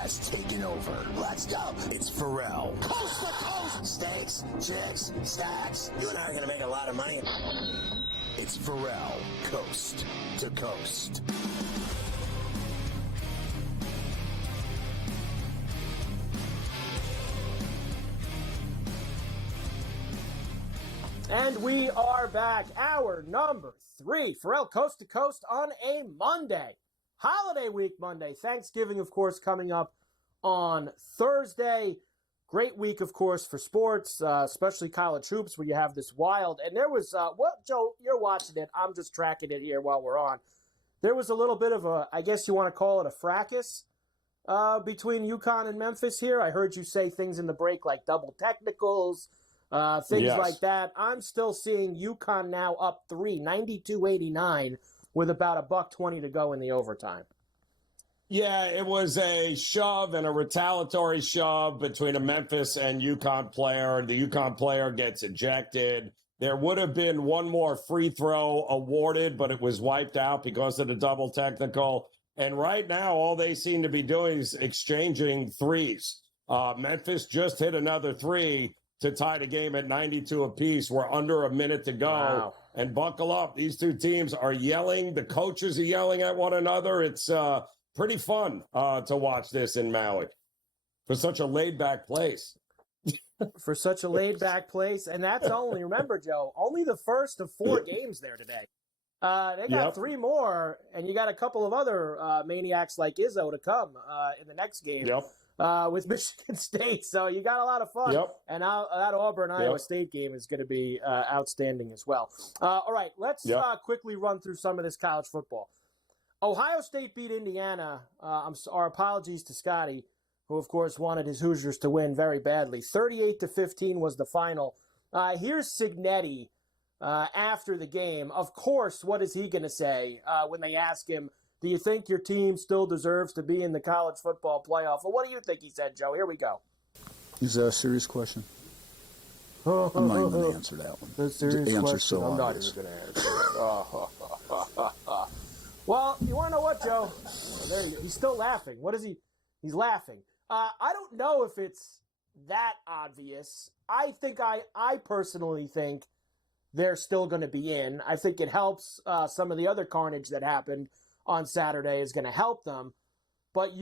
has taken over. Let's go. It's Ferrall. Coast to coast. Steaks, chicks, stacks. You and I are going to make a lot of money. It's Ferrall, coast to coast. And we are back. Hour number 3. Ferrall Coast to Coast on a Monday. Holiday week Monday. Thanksgiving, of course, coming up on Thursday. Great week, of course, for sports, especially college hoops, where you have this wild. And there was, Joe, you're watching it. I'm just tracking it here while we're on. There was a little bit of a, I guess you want to call it a fracas between UConn and Memphis here. I heard you say things in the break like double technicals, things like that. I'm still seeing UConn now up 3, 92-89, with about $1:20 to go in the overtime. Yeah, it was a shove and a retaliatory shove between a Memphis and UConn player. The UConn player gets ejected. There would have been one more free throw awarded, but it was wiped out because of the double technical. And right now, all they seem to be doing is exchanging threes. Memphis just hit another 3 to tie the game at 92 apiece. We're under a minute to go. Wow. And buckle up. These two teams are yelling. The coaches are yelling at one another. It's pretty fun to watch this in Maui for such a laid-back place. For such a laid-back place. And that's only, remember, Joe, only the first of 4 games there today. They got 3 more, and you got a couple of other maniacs like Izzo to come in the next game. With Michigan State. So you got a lot of fun. And that Auburn-Iowa State game is going to be outstanding as well. All right, let's quickly run through some of this college football. Ohio State beat Indiana. Our apologies to Scotty, who, of course, wanted his Hoosiers to win very badly. 38-15 was the final. Here's Cignetti after the game. Of course, what is he going to say when they ask him, do you think your team still deserves to be in the college football playoff? Well, what do you think he said, Joe? Here we go. Is that a serious question? I'm not even going to answer that one. The serious answer question, so I'm not obvious. even going to answer it. Well, you want to know what, Joe? There you go. He's still laughing. What is he? He's laughing. I don't know if it's that obvious. I personally think they're still going to be in. I think it helps some of the other carnage that happened on Saturday is going to help them. But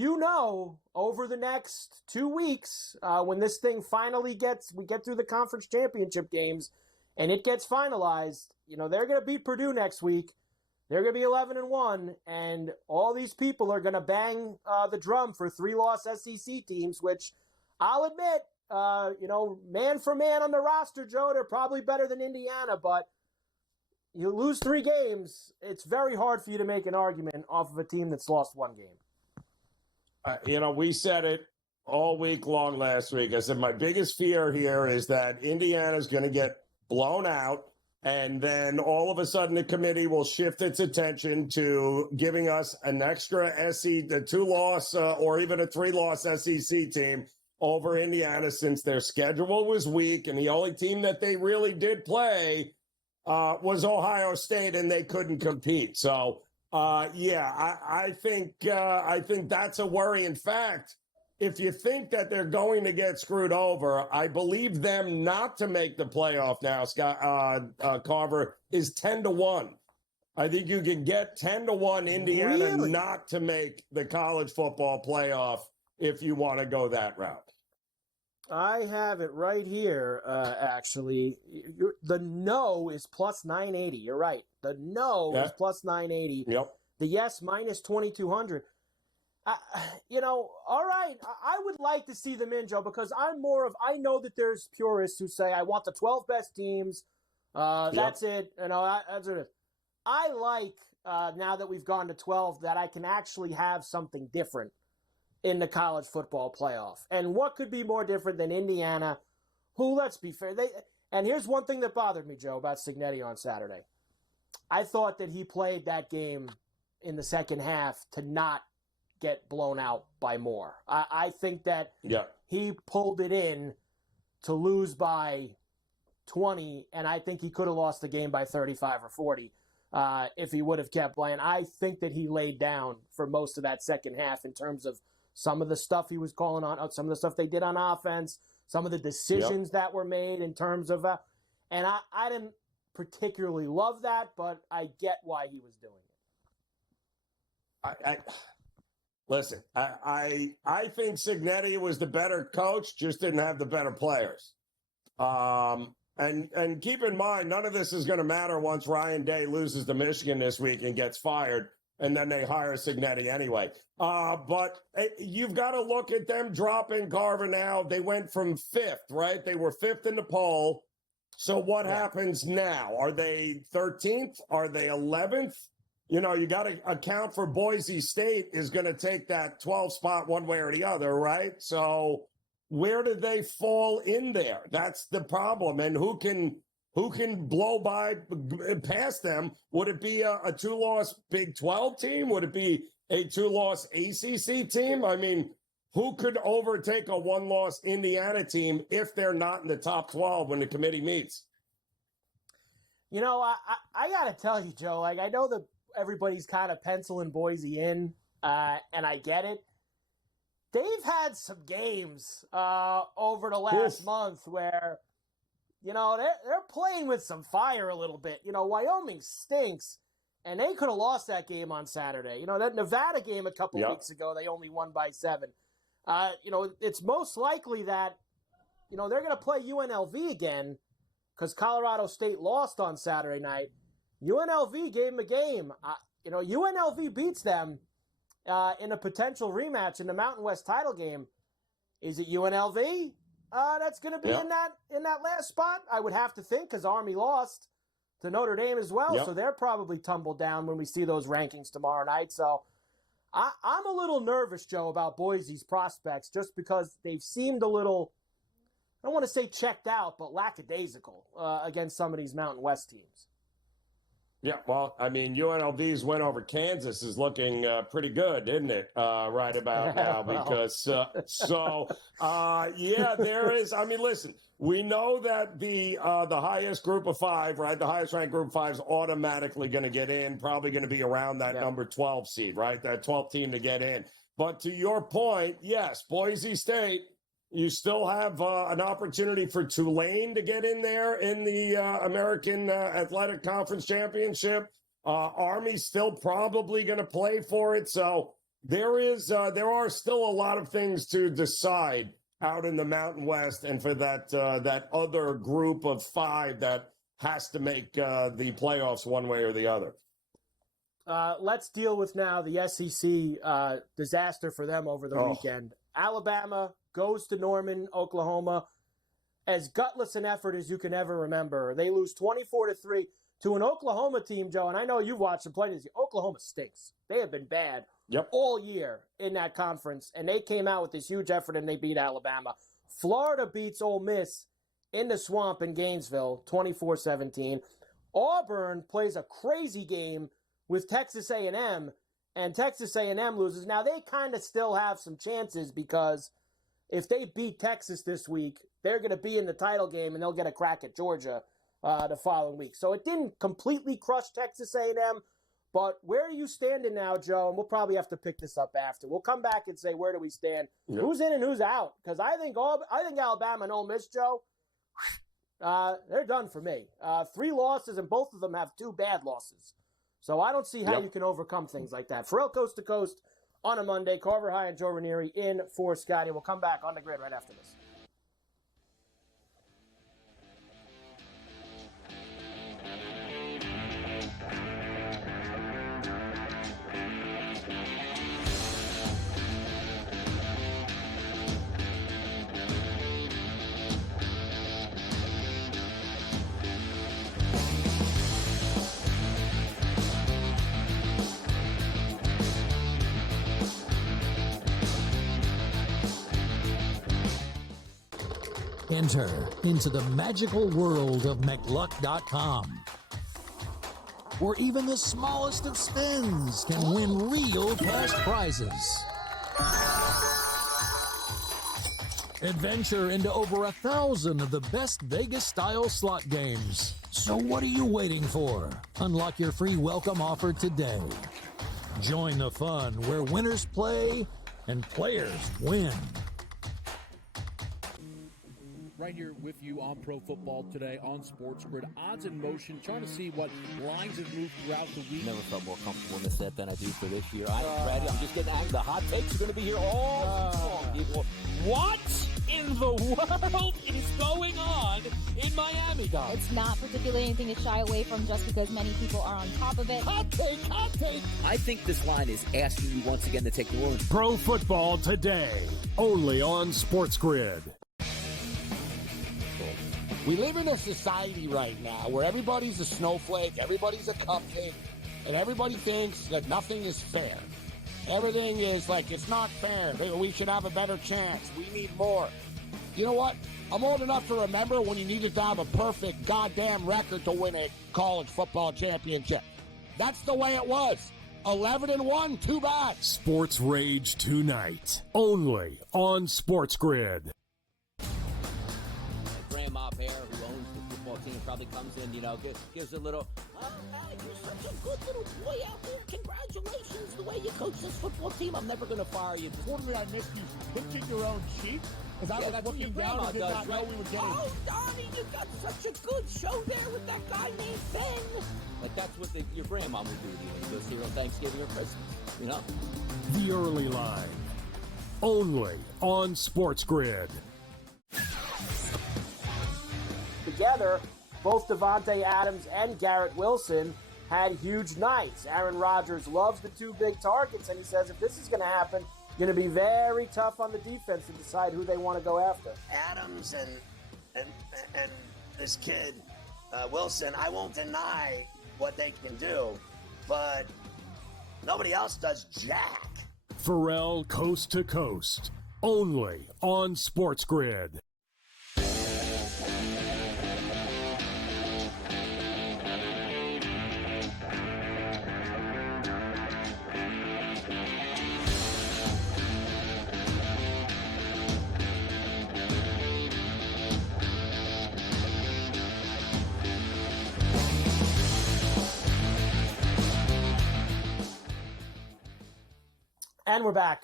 over the next 2 weeks, when this thing finally we get through the conference championship games and it gets finalized, they're going to beat Purdue next week. They're going to be 11-1, and all these people are going to bang the drum for 3-loss SEC teams, which I'll admit, man for man on the roster, Joe, they're probably better than Indiana, but you lose 3 games, it's very hard for you to make an argument off of a team that's lost 1 game. We said it all week long last week. I said my biggest fear here is that Indiana's going to get blown out, and then all of a sudden the committee will shift its attention to giving us an extra the 2-loss or even a 3-loss SEC team over Indiana, since their schedule was weak, and the only team that they really did play was Ohio State, and they couldn't compete. So, I think that's a worry. In fact, if you think that they're going to get screwed over, I believe them not to make the playoff now, Scott Carver, is 10-1. I think you can get 10-1 Indiana not to make the college football playoff if you want to go that route. I have it right here, actually. The no is plus 980. You're right. The no is plus 980. Yep. The yes, minus 2,200. All right. I would like to see them in, Joe, because I know that there's purists who say, I want the 12 best teams. That's it. That's what it is. I like, now that we've gone to 12, that I can actually have something different in the college football playoff. And what could be more different than Indiana, who, let's be fair, and here's one thing that bothered me, Joe, about Cignetti on Saturday. I thought that he played that game in the second half to not get blown out by more. I think that he pulled it in to lose by 20, and I think he could have lost the game by 35 or 40 if he would have kept playing. I think that he laid down for most of that second half in terms of some of the stuff he was calling on, some of the stuff they did on offense, some of the decisions that were made in terms of, and I didn't particularly love that, but I get why he was doing it. Listen, I think Cignetti was the better coach, just didn't have the better players. And keep in mind, none of this is going to matter once Ryan Day loses to Michigan this week and gets fired, and then they hire Cignetti anyway. But you've got to look at them dropping Carver now. They went from 5th, right? They were 5th in the poll. So what happens now? Are they 13th? Are they 11th? You know, you got to account for Boise State is going to take that 12 spot one way or the other, right? So where do they fall in there? That's the problem. And who can blow by past them? Would it be a 2-loss Big 12 team? Would it be a 2-loss ACC team? I mean, who could overtake a 1-loss Indiana team if they're not in the top 12 when the committee meets? You know, I got to tell you, Joe, like, I know that everybody's kind of penciling Boise in, and I get it. They've had some games over the last month where, you know, they're playing with some fire a little bit. You know, Wyoming stinks, and they could have lost that game on Saturday. You know, that Nevada game a couple weeks ago, they only won by 7. You know, it's most likely that, you know, they're going to play UNLV again because Colorado State lost on Saturday night. UNLV gave them a game. You know, UNLV beats them in a potential rematch in the Mountain West title game. Is it UNLV that's going to be in that last spot? I would have to think, because Army lost to Notre Dame as well, so they're probably tumbled down when we see those rankings tomorrow night. So I'm a little nervous, Joe, about Boise's prospects, just because they've seemed a little, I don't want to say checked out, but lackadaisical against some of these Mountain West teams. Yeah, well, I mean, UNLV's win over Kansas is looking pretty good, isn't it, right about now? Because, there is. I mean, listen, we know that the highest group of 5, right, the highest ranked group of 5 is automatically going to get in, probably going to be around that number 12 seed, right, that 12th team to get in. But to your point, yes, Boise State, you still have an opportunity for Tulane to get in there in the American Athletic Conference Championship. Army's still probably going to play for it. So there are still a lot of things to decide out in the Mountain West, and for that other group of 5 that has to make the playoffs one way or the other. Let's deal with now the SEC disaster for them over the weekend. Alabama goes to Norman, Oklahoma, as gutless an effort as you can ever remember. They lose 24-3 to an Oklahoma team, Joe, and I know you've watched them play this year. Oklahoma stinks. They have been bad all year in that conference, and they came out with this huge effort and they beat Alabama. Florida beats Ole Miss in the swamp in Gainesville, 24-17. Auburn plays a crazy game with Texas A&M, and Texas A&M loses. Now, they kind of still have some chances, because if they beat Texas this week, they're going to be in the title game and they'll get a crack at Georgia the following week. So it didn't completely crush Texas A&M, but where are you standing now, Joe? And we'll probably have to pick this up after. We'll come back and say, where do we stand? Yep. Who's in and who's out? Because I think Alabama and Ole Miss, Joe, they're done for me. 3 losses, and both of them have 2 bad losses. So I don't see how you can overcome things like that. Ferrall Coast to Coast on a Monday. Carver High and Joe Ranieri in for Scotty. We'll come back on the grid right after this. Enter into the magical world of McLuck.com, where even the smallest of spins can win real cash prizes. Adventure into over 1,000 of the best Vegas-style slot games. So what are you waiting for? Unlock your free welcome offer today. Join the fun where winners play, and players win. Right here with you on Pro Football Today on SportsGrid. Odds in motion, trying to see what lines have moved throughout the week. Never felt more comfortable in this set than I do for this year. I am ready. I'm just getting angry. The hot takes are going to be here all long, people. What in the world is going on in Miami, guys? It's not particularly anything to shy away from just because many people are on top of it. Hot take, hot take. I think this line is asking you once again to take New Orleans. Pro Football Today, only on SportsGrid. We live in a society right now where everybody's a snowflake, everybody's a cupcake, and everybody thinks that nothing is fair. Everything is like, it's not fair. We should have a better chance. We need more. You know what? I'm old enough to remember when you needed to have a perfect goddamn record to win a college football championship. That's the way it was. 11-1, too bad. Sports Rage tonight, only on SportsGrid. Grandma Bear, who owns the football team, probably comes in, gives a little, you're such a good little boy out there. Congratulations, the way you coach this football team. I'm never going to fire you. Quarterly, I missed you pinching your own cheek because I was looking down and did not know we were getting. Oh, Donnie, you got such a good show there with that guy named Ben. But that's what your grandma would do to you when you go see her on Thanksgiving or Christmas, The early line, only on SportsGrid. Together, both Devontae Adams and Garrett Wilson had huge nights. Aaron Rodgers loves the two big targets, and he says if this is going to happen, going to be very tough on the defense to decide who they want to go after. Adams and this kid, Wilson, I won't deny what they can do, but nobody else does jack. Ferrall Coast to Coast, only on SportsGrid. And we're back.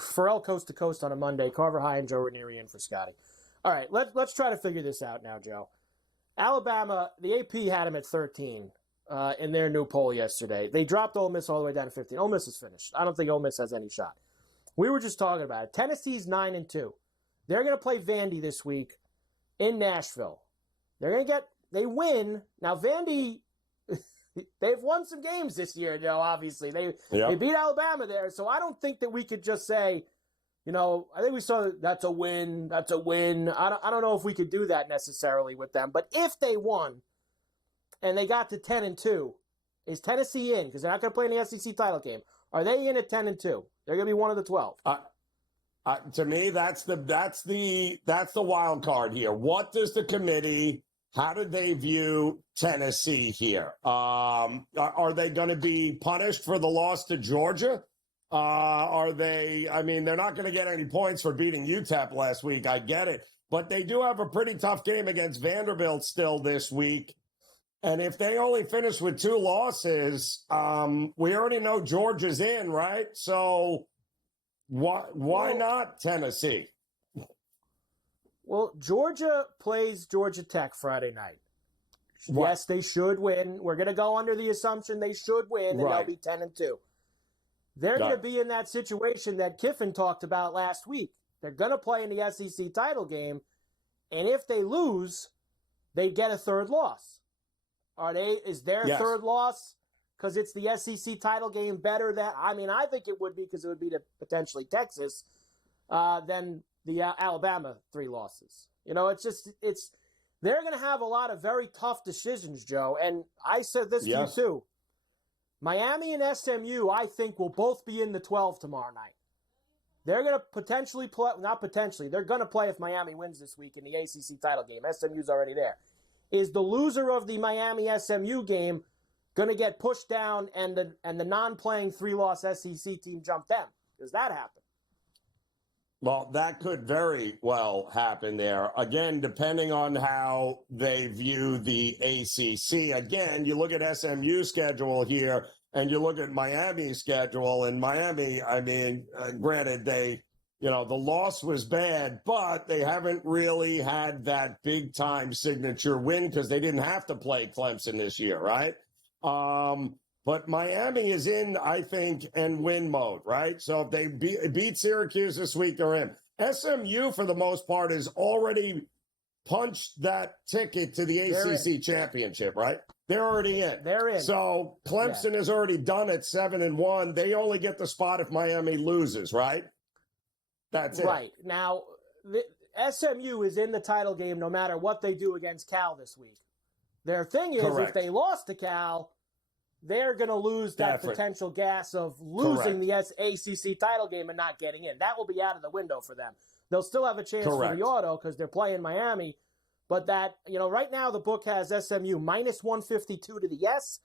Ferrall Coast to Coast on a Monday. Carver High and Joe Ranieri in for Scotty. All right, let's try to figure this out now, Joe. Alabama, the AP had them at 13 in their new poll yesterday. They dropped Ole Miss all the way down to 15. Ole Miss is finished. I don't think Ole Miss has any shot. We were just talking about it. Tennessee's 9-2. They're going to play Vandy this week in Nashville. They win. Now, Vandy, they've won some games this year, obviously. They beat Alabama there, so I don't think that we could just say, I think we saw that's a win. I don't know if we could do that necessarily with them. But if they won and they got to 10-2, is Tennessee in? Because they're not going to play in the SEC title game. Are they in at 10-2? They're going to be one of the 12. To me, that's the wild card here. What does the committee? How did they view Tennessee here? Are they going to be punished for the loss to Georgia? They're not going to get any points for beating UTEP last week. I get it. But they do have a pretty tough game against Vanderbilt still this week. And if they only finish with 2 losses, we already know Georgia's in, right? So why not Tennessee? Well, Georgia plays Georgia Tech Friday night. Right. Yes, they should win. We're going to go under the assumption they should win, and they'll be 10-2. They're going to be in that situation that Kiffin talked about last week. They're going to play in the SEC title game, and if they lose, they get a third loss. Is their third loss because it's the SEC title game better than? I think it would be because it would be to potentially Texas than the Alabama 3 losses. They're going to have a lot of very tough decisions, Joe. And I said this to you too. Miami and SMU, I think, will both be in the 12 tomorrow night. They're going to potentially play, not potentially, they're going to play if Miami wins this week in the ACC title game. SMU's already there. Is the loser of the Miami-SMU game going to get pushed down and the non-playing 3-loss SEC team jump them? Does that happen? Well, that could very well happen there. Again, depending on how they view the ACC. Again, you look at SMU's schedule here. and you look at Miami's schedule, and Miami, I mean, granted, the loss was bad, but they haven't really had that big-time signature win because they didn't have to play Clemson this year, right? But Miami is in, I think, and win mode, right? So if they beat Syracuse this week, they're in. SMU, for the most part, has already punched that ticket to the ACC championship, right? They're already in. They're in. So Clemson has already done it 7-1. They only get the spot if Miami loses, right? That's it. Right. Now, SMU is in the title game no matter what they do against Cal this week. Their thing is, if they lost to Cal, they're going to lose that potential gas of losing the ACC title game and not getting in. That will be out of the window for them. They'll still have a chance for the auto because they're playing Miami. But that, right now the book has SMU minus 152 to the yes,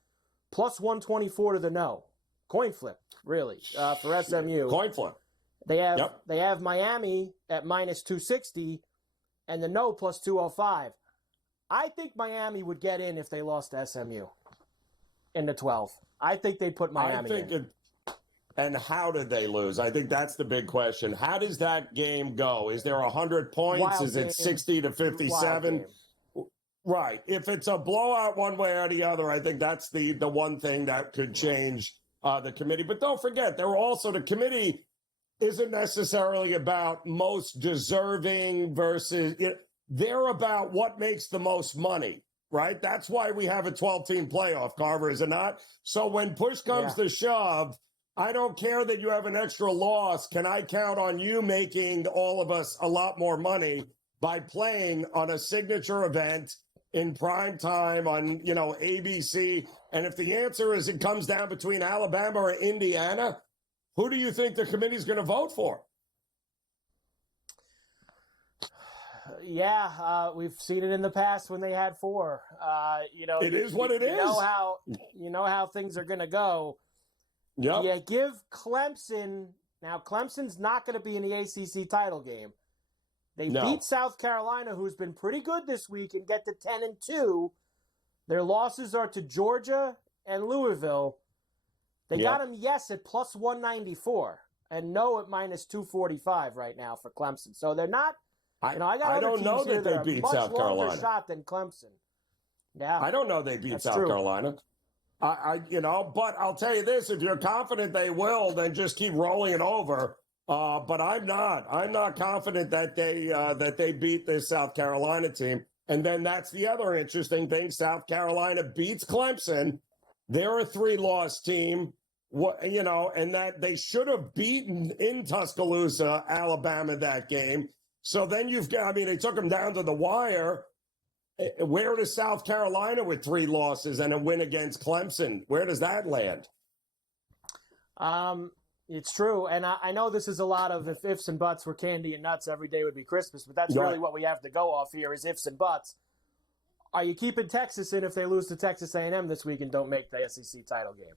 plus 124 to the no. Coin flip, really, for SMU. Coin flip. They have Miami at minus 260 and the no plus 205. I think Miami would get in if they lost to SMU in the 12th. I think they put Miami in. And how did they lose? I think that's the big question. How does that game go? Is there 100 points? Wild Is it game. 60 to 57? Right. If it's a blowout one way or the other, I think that's the one thing that could change the committee. But don't forget, the committee isn't necessarily about most deserving versus they're about what makes the most money, right? That's why we have a 12-team playoff, Carver, is it not? So when push comes to shove, I don't care that you have an extra loss. Can I count on you making all of us a lot more money by playing on a signature event in prime time on, ABC? And if the answer is it comes down between Alabama or Indiana, who do you think the committee's going to vote for? Yeah, we've seen it in the past when they had 4. It is what it is. You know how things are going to go. Yep. Yeah, give Clemson. Now, Clemson's not going to be in the ACC title game. They beat South Carolina, who's been pretty good this week, and get to 10-2. Their losses are to Georgia and Louisville. They got them at plus 194 and no at minus 245 right now for Clemson. So they're not. I don't know that they beat South Carolina. Much longer shot than Clemson. Yeah, I don't know they beat South Carolina. But I'll tell you this: if you're confident they will, then just keep rolling it over. But I'm not. I'm not confident that they beat this South Carolina team. And then that's the other interesting thing: South Carolina beats Clemson. They're a 3-loss team. And that they should have beaten in Tuscaloosa, Alabama, that game. So then they took them down to the wire. Where does South Carolina with 3 losses and a win against Clemson? Where does that land? It's true. And I know this is a lot of if ifs and buts were candy and nuts, every day would be Christmas. But that's really what we have to go off here is ifs and buts. Are you keeping Texas in if they lose to Texas A&M this week and don't make the SEC title game?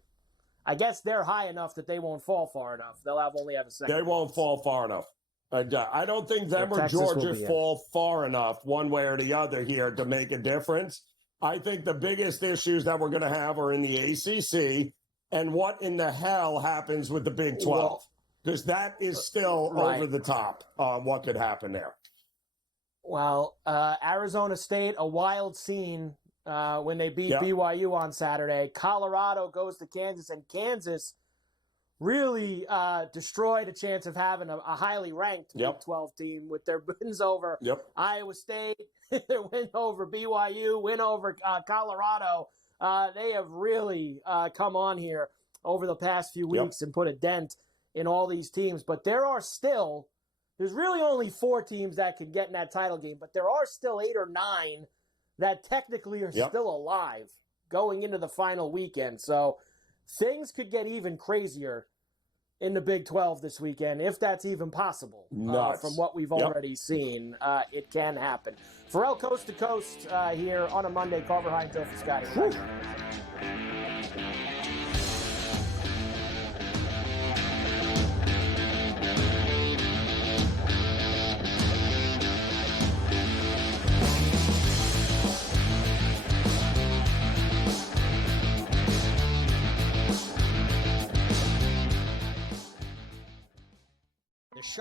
I guess they're high enough that they won't fall far enough. They'll only have a second. They won't fall far enough. I don't think them or Georgia fall far enough one way or the other here to make a difference. I think the biggest issues that we're going to have are in the ACC and what in the hell happens with the Big 12. Because that is still over the top on what could happen there. Well, Arizona State, a wild scene when they beat BYU on Saturday. Colorado goes to Kansas, and Kansas really destroyed a chance of having a highly ranked Big 12 team with their wins over Iowa State, their win over BYU, win over Colorado. They have really come on here over the past few weeks and put a dent in all these teams. But there's really only 4 teams that can get in that title game, but there are still 8 or 9 that technically are still alive going into the final weekend. So things could get even crazier in the Big 12 this weekend, if that's even possible. From what we've already seen, it can happen. Ferrall Coast to Coast here on a Monday. Carver Heintel for Scotty.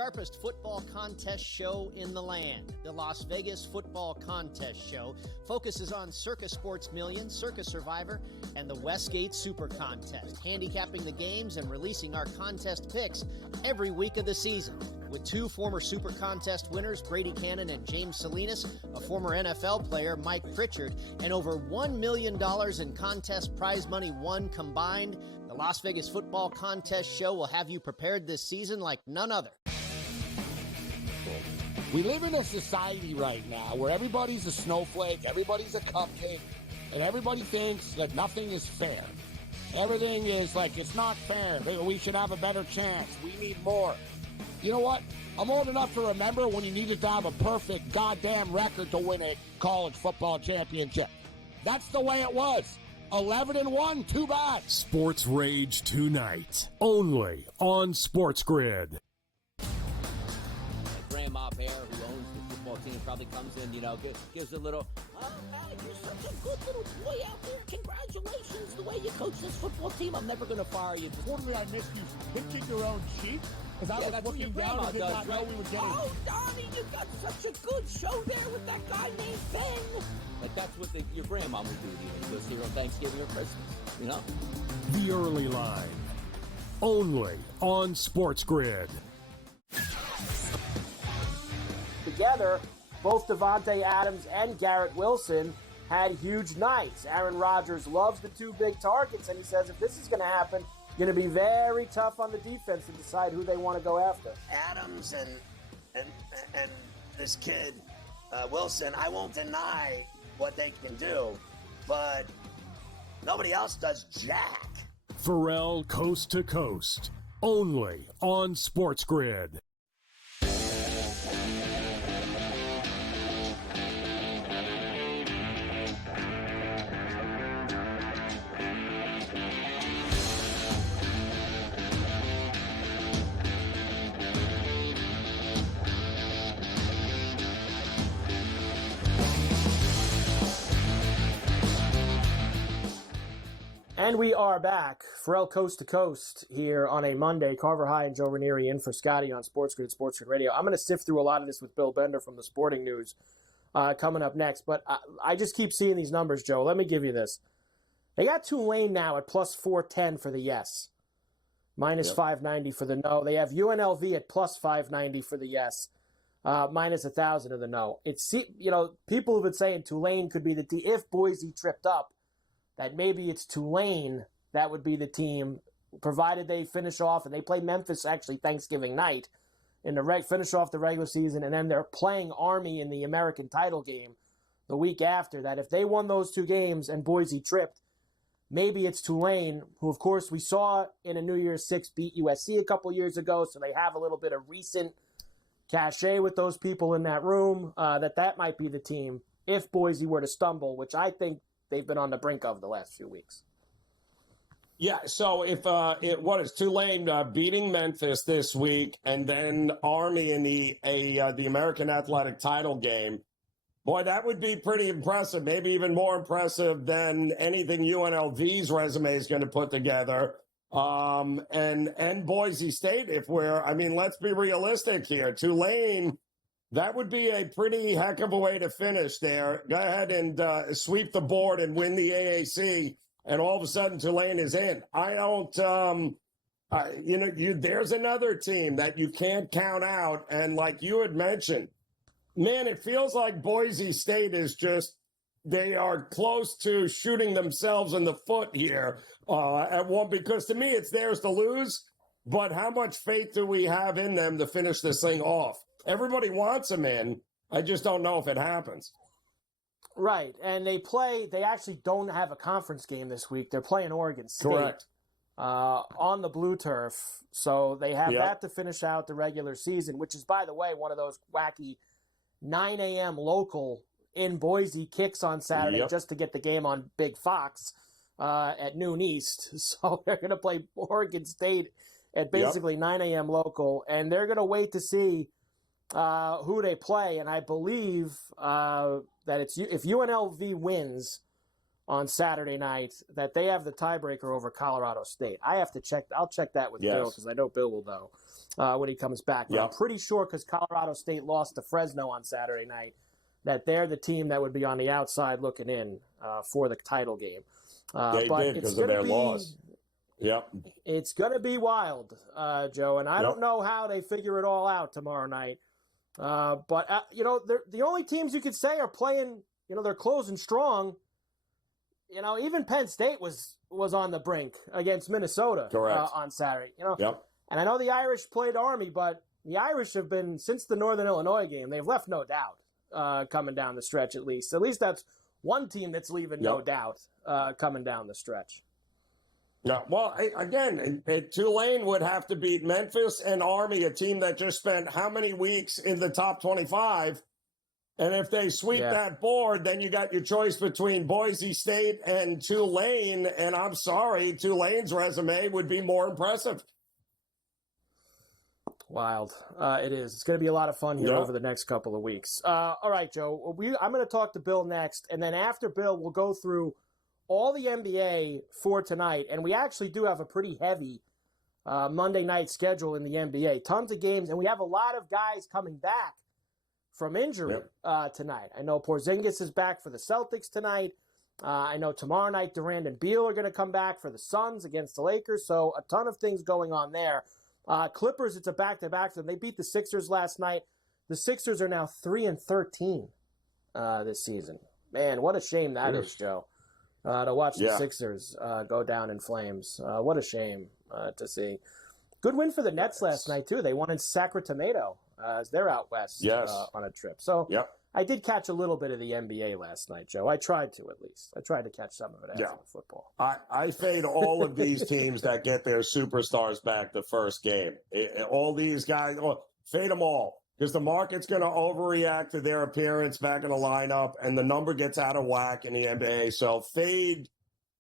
sharpest football contest show in the land. The Las Vegas Football Contest Show focuses on Circus Sports Million, Circus Survivor, and the Westgate Super Contest, handicapping the games and releasing our contest picks every week of the season. With 2 former Super Contest winners, Brady Cannon and James Salinas, a former NFL player, Mike Pritchard, and over $1 million in contest prize money won combined, the Las Vegas Football Contest Show will have you prepared this season like none other. We live in a society right now where everybody's a snowflake, everybody's a cupcake, and everybody thinks that nothing is fair. Everything is like, it's not fair. We should have a better chance. We need more. You know what? I'm old enough to remember when you needed to have a perfect goddamn record to win a college football championship. That's the way it was. 11-1, too bad. Sports Rage tonight, only on SportsGrid. Grandma Bear, who owns the football team, probably comes in, gives a little, you're such a good little boy out there. Congratulations, the way you coach this football team. I'm never going to fire you. Totally, I missed you pinching your own cheek as I was looking down and did not know we were getting. Oh, Donnie, you got such a good show there with that guy named Ben. Like, that's what your grandma would do to you when you go see her on Thanksgiving or Christmas, The Early Line, only on SportsGrid. Together, both Devontae Adams and Garrett Wilson had huge nights. Aaron Rodgers loves the 2 big targets, and he says if this is going to happen, going to be very tough on the defense to decide who they want to go after. Adams and this kid, Wilson, I won't deny what they can do, but nobody else does jack. Ferrall Coast to Coast, only on SportsGrid. And we are back. Ferrall Coast to Coast here on a Monday. Carver High and Joe Ranieri in for Scotty on SportsGrid, SportsGrid Radio. I'm going to sift through a lot of this with Bill Bender from the Sporting News coming up next. But I just keep seeing these numbers, Joe. Let me give you this. They got Tulane now at plus 410 for the yes, minus 590 for the no. They have UNLV at plus 590 for the yes, minus 1,000 of the no. People have been saying Tulane could be the team if Boise tripped up. That maybe it's Tulane that would be the team, provided they finish off, and they play Memphis actually Thanksgiving night in the finish off the regular season, and then they're playing Army in the American title game the week after. That if they won those 2 games and Boise tripped, maybe it's Tulane, who of course we saw in a New Year's 6 beat USC a couple years ago, so they have a little bit of recent cachet with those people in that room. That might be the team if Boise were to stumble, which I think they've been on the brink of the last few weeks. Yeah, so if Tulane beating Memphis this week and then Army in the American Athletic title game, boy, that would be pretty impressive, maybe even more impressive than anything UNLV's resume is going to put together. And Boise State, let's be realistic here. Tulane, that would be a pretty heck of a way to finish there. Go ahead and sweep the board and win the AAC, and all of a sudden Tulane is in. I don't, there's another team that you can't count out, and like you had mentioned, man, it feels like Boise State is they are close to shooting themselves in the foot here at one, because to me it's theirs to lose, but how much faith do we have in them to finish this thing off? Everybody wants them in. I just don't know if it happens. Right, and they actually don't have a conference game this week. They're playing Oregon State. Correct. On the blue turf. So they have that to finish out the regular season, which is, by the way, one of those wacky 9 a.m. local in Boise kicks on Saturday just to get the game on Big Fox at noon East. So they're going to play Oregon State at basically 9 a.m. local, and they're going to wait to see who they play. And I believe that if UNLV wins on Saturday night that they have the tiebreaker over Colorado State. I have to check. I'll check that with Bill because I know Bill will know when he comes back. But I'm pretty sure because Colorado State lost to Fresno on Saturday night that they're the team that would be on the outside looking in for the title game. They did because of their loss. Yep. It's going to be wild, Joe, and I don't know how they figure it all out tomorrow night. But the only teams you could say are playing, they're closing strong. Even Penn State was on the brink against Minnesota on Saturday. And I know the Irish played Army, but the Irish have been, since the Northern Illinois game, they've left no doubt coming down the stretch at least. At least that's one team that's leaving no doubt coming down the stretch. Yeah, well, again, Tulane would have to beat Memphis and Army, a team that just spent how many weeks in the top 25? And if they sweep that board, then you got your choice between Boise State and Tulane. And I'm sorry, Tulane's resume would be more impressive. Wild. It is. It's going to be a lot of fun here over the next couple of weeks. All right, Joe, I'm going to talk to Bill next. And then after Bill, we'll go through all the NBA for tonight, and we actually do have a pretty heavy Monday night schedule in the NBA. Tons of games, and we have a lot of guys coming back from injury tonight. I know Porzingis is back for the Celtics tonight. I know tomorrow night Durant and Beal are going to come back for the Suns against the Lakers, so a ton of things going on there. Clippers, it's a back-to-back. They beat the Sixers last night. The Sixers are now 3-13 this season. Man, what a shame that is, Joe. To watch the Sixers go down in flames. What a shame to see. Good win for the Nets last night, too. They won in Sacramento as they're out west on a trip. So I did catch a little bit of the NBA last night, Joe. I tried to, at least. I tried to catch some of it after the football. I fade all of these teams that get their superstars back the first game. All these guys, fade them all. Because the market's going to overreact to their appearance back in the lineup, and the number gets out of whack in the NBA. So fade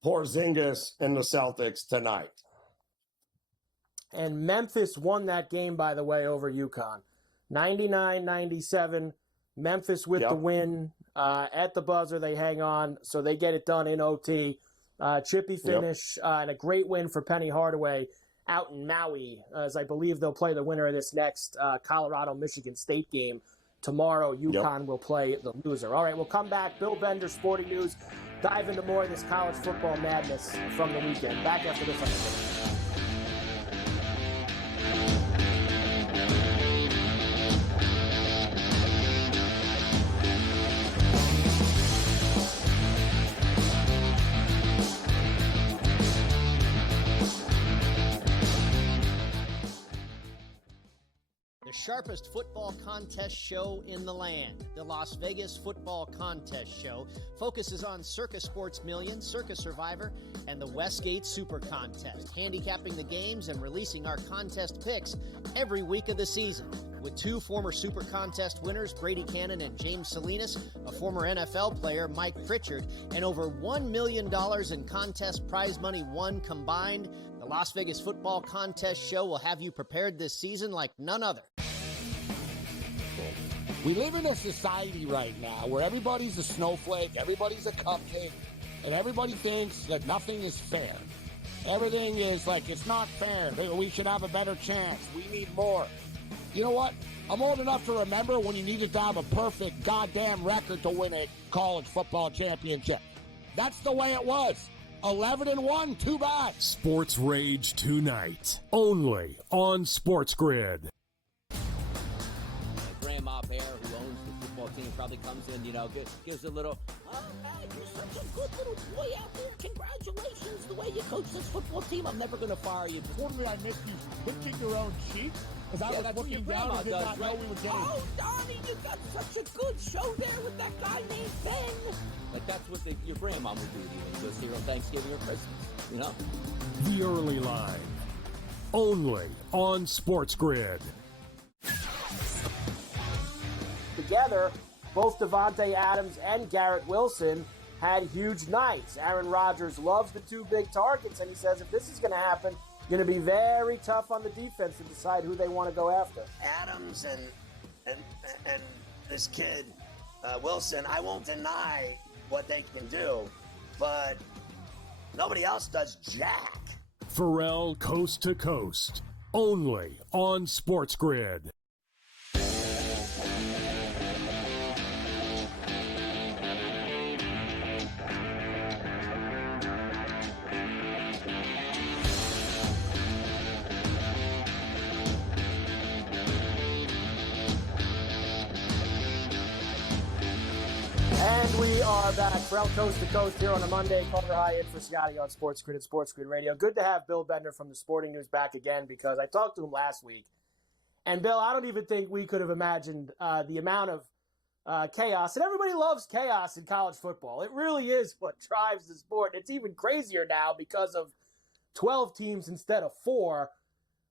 Porzingis and the Celtics tonight. And Memphis won that game, by the way, over UConn. 99-97. Memphis with the win. At the buzzer, they hang on, so they get it done in OT. Chippy finish and a great win for Penny Hardaway out in Maui, as I believe they'll play the winner of this next Colorado-Michigan State game. Tomorrow, UConn will play the loser. All right, we'll come back. Bill Bender, Sporting News. Dive into more of this college football madness from the weekend. Back after this on the sharpest football contest show in the land. The Las Vegas Football Contest Show focuses on Circus Sports Million, Circus Survivor, and the Westgate Super Contest, handicapping the games and releasing our contest picks every week of the season. With two former Super Contest winners, Brady Cannon and James Salinas, a former NFL player, Mike Pritchard, and over $1 million in contest prize money won combined, the Las Vegas Football Contest Show will have you prepared this season like none other. We live in a society right now where everybody's a snowflake, everybody's a cupcake, and everybody thinks that nothing is fair. Everything is like, it's not fair. We should have a better chance. We need more. You know what? I'm old enough to remember when you needed to have a perfect goddamn record to win a college football championship. That's the way it was. 11-1, too bad. Sports Rage tonight, only on SportsGrid. Grandma Bear, who owns the football team, probably comes in, gives a little, oh, man, you're such a good little boy out there. Congratulations, the way you coach this football team. I'm never going to fire you. Totally, I missed you pinching your own cheek. As I was looking down and did not know we were getting. Oh, Donnie, you got such a good show there with that guy named Ben. Like, that's what your grandma would do to you. Just here on Thanksgiving or Christmas, The Early Line, only on SportsGrid. Together, both Devontae Adams and Garrett Wilson had huge nights. Aaron Rodgers loves the two big targets, and he says if this is going to happen, it's going to be very tough on the defense to decide who they want to go after. Adams and this kid, Wilson, I won't deny what they can do but nobody else does jack. Ferrall Coast to Coast, only on SportsGrid. And we are back. Ferrall Coast to Coast here on a Monday. Culver High in for Scotty on SportsGrid and SportsGrid Radio. Good to have Bill Bender from the Sporting News back again because I talked to him last week. And, Bill, I don't even think we could have imagined the amount of chaos. And everybody loves chaos in college football. It really is what drives the sport. It's even crazier now because of 12 teams instead of 4.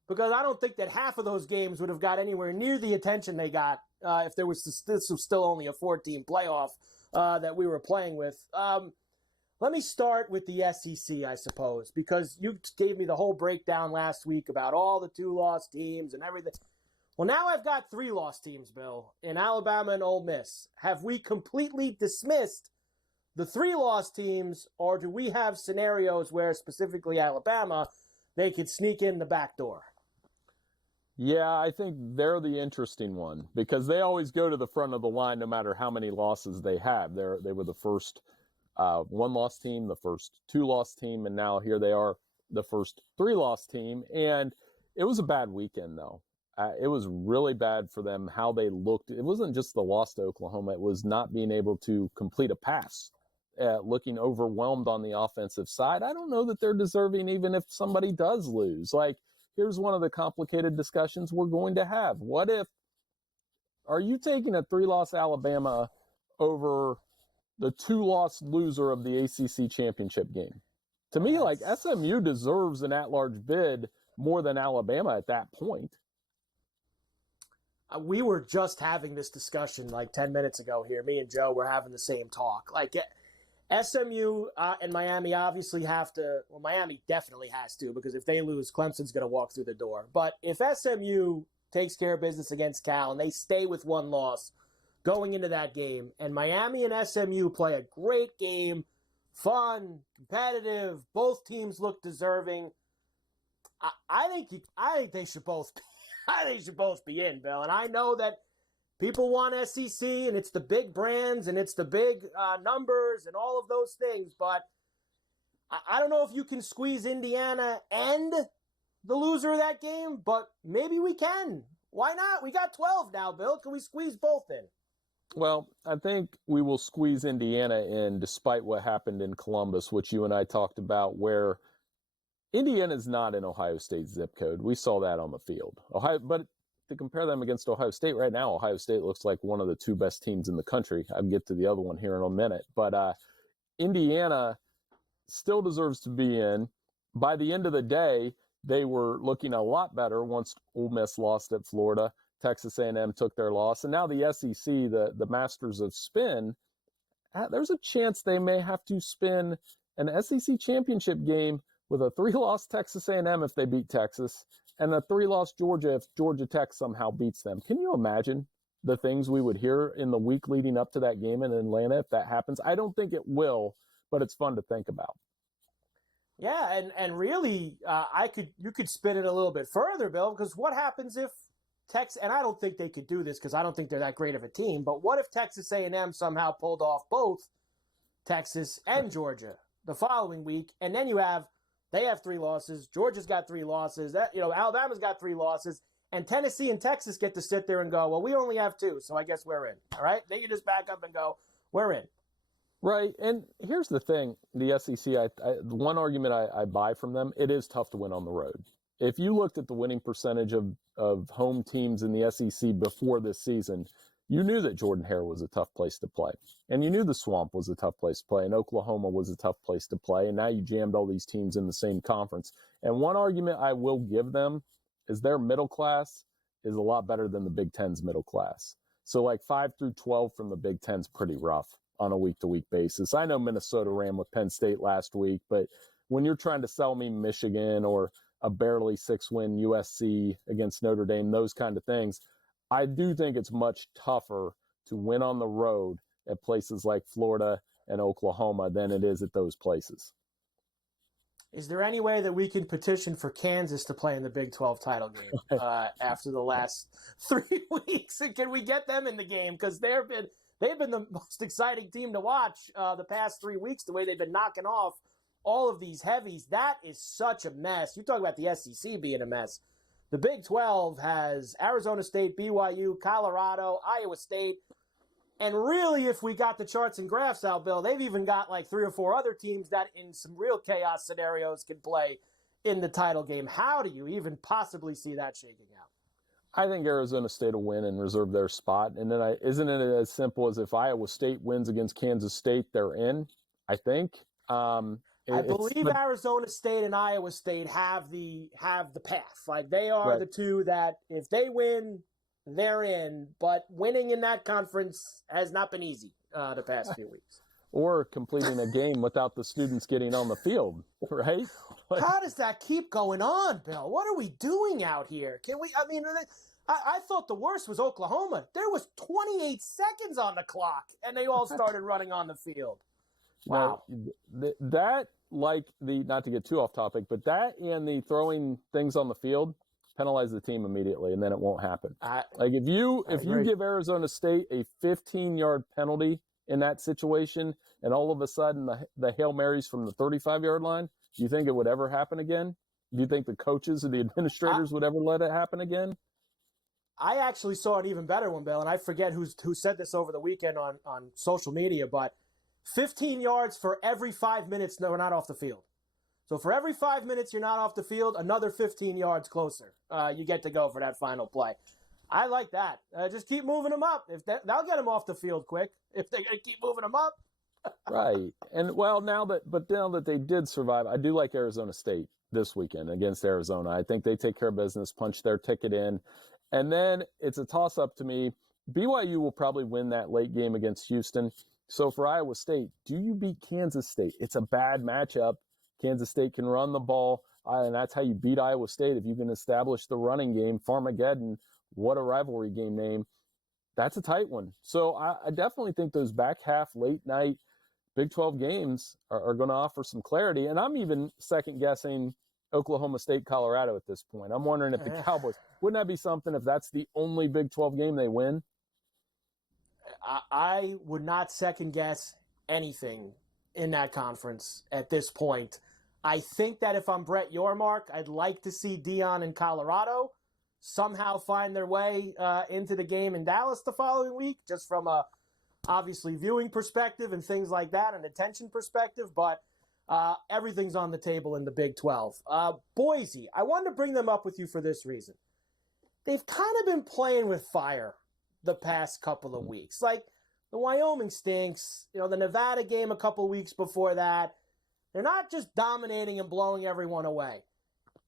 Because I don't think that half of those games would have got anywhere near the attention they got if there was still only a 4-team playoff that we were playing with. Let me start with the SEC, I suppose, because you gave me the whole breakdown last week about all the 2-loss teams and everything. Well, now I've got 3-loss teams, Bill, in Alabama and Ole Miss. Have we completely dismissed the 3-loss teams, or do we have scenarios where, specifically Alabama, they could sneak in the back door? Yeah, I think they're the interesting one because they always go to the front of the line no matter how many losses they have. They were the first 1-loss team, the first 2-loss team, and now here they are, the first 3-loss team. And it was a bad weekend, though. It was really bad for them how they looked. It wasn't just the loss to Oklahoma. It was not being able to complete a pass, looking overwhelmed on the offensive side. I don't know that they're deserving even if somebody does lose. Like, here's one of the complicated discussions we're going to have. What if, are you taking a 3-loss Alabama over the 2-loss loser of the ACC championship game? To me, like, SMU deserves an at-large bid more than Alabama at that point. We were just having this discussion like 10 minutes ago here. Me and Joe were having the same talk. Like, SMU and Miami obviously have to, well, Miami definitely has to, because if they lose, Clemson's going to walk through the door. But if SMU takes care of business against Cal and they stay with 1 loss going into that game, and Miami and SMU play a great game, fun, competitive, both teams look deserving, I think they should both be in, Bill. And I know that people want SEC, and it's the big brands, and it's the big numbers, and all of those things. But I don't know if you can squeeze Indiana and the loser of that game, but maybe we can. Why not? We got 12 now, Bill. Can we squeeze both in? Well, I think we will squeeze Indiana in despite what happened in Columbus, which you and I talked about, where Indiana is not in Ohio State's zip code. We saw that on the field. But to compare them against Ohio State right now, Ohio State looks like one of the 2 best teams in the country. I'll get to the other one here in a minute. But Indiana still deserves to be in. By the end of the day, they were looking a lot better once Ole Miss lost at Florida. Texas A&M took their loss. And now the SEC, the masters of spin, there's a chance they may have to spin an SEC championship game with a 3-loss Texas A&M if they beat Texas, and a 3-loss Georgia if Georgia Tech somehow beats them. Can you imagine the things we would hear in the week leading up to that game in Atlanta if that happens? I don't think it will, but it's fun to think about. Yeah, and really, you could spin it a little bit further, Bill, because what happens if Texas, and I don't think they could do this because I don't think they're that great of a team, but what if Texas A&M somehow pulled off both Texas and Georgia the following week, and then they have 3 losses, Georgia's got 3 losses, Alabama's got 3 losses, and Tennessee and Texas get to sit there and go, well, we only have 2, so I guess we're in, all right? They can just back up and go, we're in. Right, and here's the thing, the SEC, the one argument I buy from them, it is tough to win on the road. If you looked at the winning percentage of home teams in the SEC before this season, you knew that Jordan-Hare was a tough place to play. And you knew the Swamp was a tough place to play, and Oklahoma was a tough place to play, and now you jammed all these teams in the same conference. And one argument I will give them is their middle class is a lot better than the Big Ten's middle class. So like 5 through 12 from the Big Ten's pretty rough on a week-to-week basis. I know Minnesota ran with Penn State last week, but when you're trying to sell me Michigan or a barely 6-win USC against Notre Dame, those kind of things, I do think it's much tougher to win on the road at places like Florida and Oklahoma than it is at those places. Is there any way that we can petition for Kansas to play in the Big 12 title game after the last 3 weeks? And can we get them in the game? Because they've been the most exciting team to watch the past 3 weeks, the way they've been knocking off all of these heavies. That is such a mess. You talk about the SEC being a mess. The Big 12 has Arizona State, BYU, Colorado, Iowa State. And really, if we got the charts and graphs out, Bill, they've even got like 3 or 4 other teams that in some real chaos scenarios can play in the title game. How do you even possibly see that shaking out? I think Arizona State will win and reserve their spot. And then isn't it as simple as if Iowa State wins against Kansas State, they're in, I think. I believe Arizona State and Iowa State have the path. Like they are the two that if they win, they're in. But winning in that conference has not been easy the past few weeks. Or completing a game without the students getting on the field, right? How does that keep going on, Bill? What are we doing out here? Can we? I mean, I thought the worst was Oklahoma. There was 28 seconds on the clock, and they all started running on the field. Wow. Now, that, like not to get too off topic, but that and the throwing things on the field penalize the team immediately, and then it won't happen. If you give Arizona State a 15-yard penalty in that situation, and all of a sudden the Hail Marys from the 35-yard line, do you think it would ever happen again? Do you think the coaches or the administrators would ever let it happen again? I actually saw an even better one, Bill, and I forget who said this over the weekend on social media, but 15 yards for every 5 minutes we're not off the field. So for every 5 minutes you're not off the field, another 15 yards closer. You get to go for that final play. I like that. Just keep moving them up. They'll get them off the field quick if they're going to keep moving them up. Right. And now that they did survive, I do like Arizona State this weekend against Arizona. I think they take care of business, punch their ticket in. And then it's a toss-up to me. BYU will probably win that late game against Houston. So for Iowa State, do you beat Kansas State? It's a bad matchup. Kansas State can run the ball, and that's how you beat Iowa State. If you can establish the running game, Farmageddon, what a rivalry game name. That's a tight one. So I definitely think those back half, late night Big 12 games are going to offer some clarity. And I'm even second-guessing Oklahoma State, Colorado at this point. I'm wondering if the Cowboys, wouldn't that be something if that's the only Big 12 game they win? I would not second-guess anything in that conference at this point. I think that if I'm Brett Yormark, I'd like to see Deion in Colorado somehow find their way into the game in Dallas the following week, just from a obviously viewing perspective and things like that, an attention perspective, but everything's on the table in the Big 12. Boise, I wanted to bring them up with you for this reason. They've kind of been playing with fire the past couple of weeks. Like, the Wyoming stinks. The Nevada game a couple of weeks before that. They're not just dominating and blowing everyone away.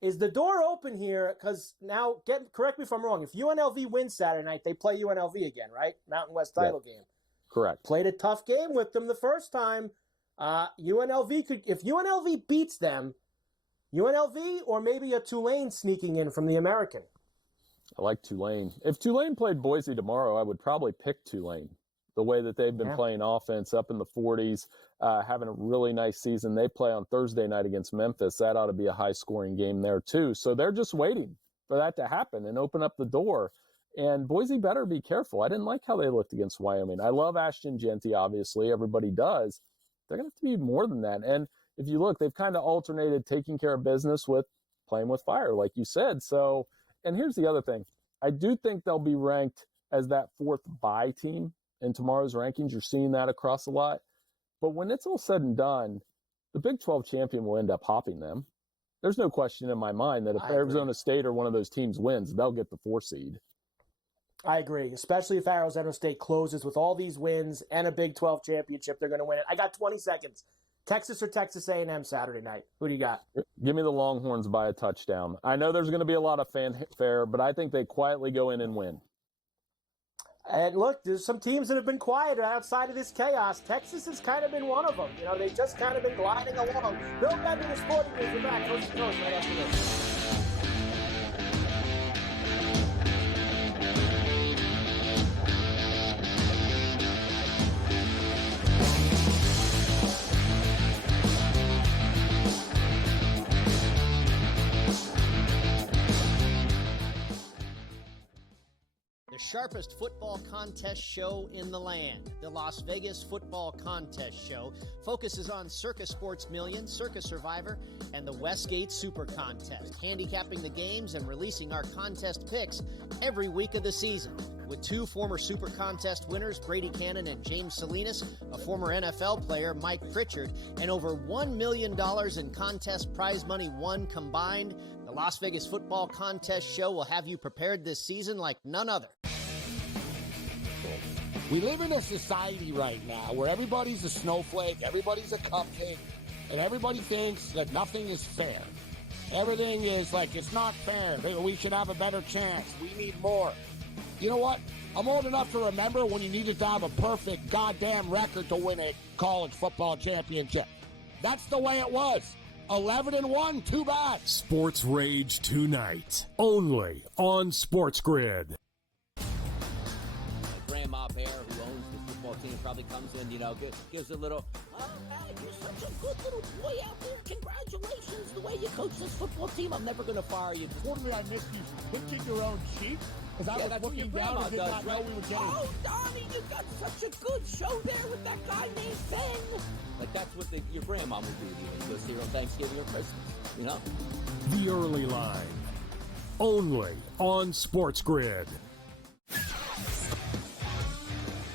Is the door open here? Because now, correct me if I'm wrong, if UNLV wins Saturday night, they play UNLV again, right? Mountain West title game. Correct. Played a tough game with them the first time. UNLV could, if UNLV beats them, UNLV or maybe a Tulane sneaking in from the American. I like Tulane. If Tulane played Boise tomorrow, I would probably pick Tulane. The way that they've been playing offense up in the 40s, having a really nice season. They play on Thursday night against Memphis. That ought to be a high-scoring game there, too. So they're just waiting for that to happen and open up the door. And Boise better be careful. I didn't like how they looked against Wyoming. I love Ashton Genty, obviously. Everybody does. They're going to have to be more than that. And if you look, they've kind of alternated taking care of business with playing with fire, like you said. So, and here's the other thing. I do think they'll be ranked as that fourth bye team in tomorrow's rankings. You're seeing that across a lot. But when it's all said and done, the Big 12 champion will end up hopping them. There's no question in my mind that if Arizona State or one of those teams wins, they'll get the 4 seed. I agree, especially if Arizona State closes with all these wins and a Big 12 championship. They're going to win it. I got 20 seconds. Texas or Texas A&M Saturday night? Who do you got? Give me the Longhorns by a touchdown. I know there's going to be a lot of fanfare, but I think they quietly go in and win. And look, there's some teams that have been quiet outside of this chaos. Texas has kind of been one of them. They've just kind of been gliding along. Bill Bender, the Sporting News. We're back coast to coast right after this. sharpest football contest show in the land. The Las Vegas Football Contest Show focuses on Circus Sports Million, Circus Survivor, and the Westgate Super Contest, handicapping the games and releasing our contest picks every week of the season. With two former Super Contest winners, Brady Cannon and James Salinas, a former NFL player, Mike Pritchard, and over $1 million in contest prize money won combined, the Las Vegas Football Contest Show will have you prepared this season like none other. We live in a society right now where everybody's a snowflake, everybody's a cupcake, and everybody thinks that nothing is fair. Everything is like, it's not fair. We should have a better chance. We need more. You know what? I'm old enough to remember when you needed to have a perfect goddamn record to win a college football championship. That's the way it was. 11-1, too bad. Sports Rage tonight, only on SportsGrid. Grandma Bear, who owns the football team, probably comes in, gives a little, oh, man, you're such a good little boy out there. Congratulations, the way you coach this football team. I'm never going to fire you. Quarterly, I missed you pinching your own cheek. Because I was looking down and did not know we were getting... Oh, Donnie, you got such a good show there with that guy named Ben. Like, that's what your grandma would do to you when you go see her on Thanksgiving or Christmas, The Early Line, only on SportsGrid.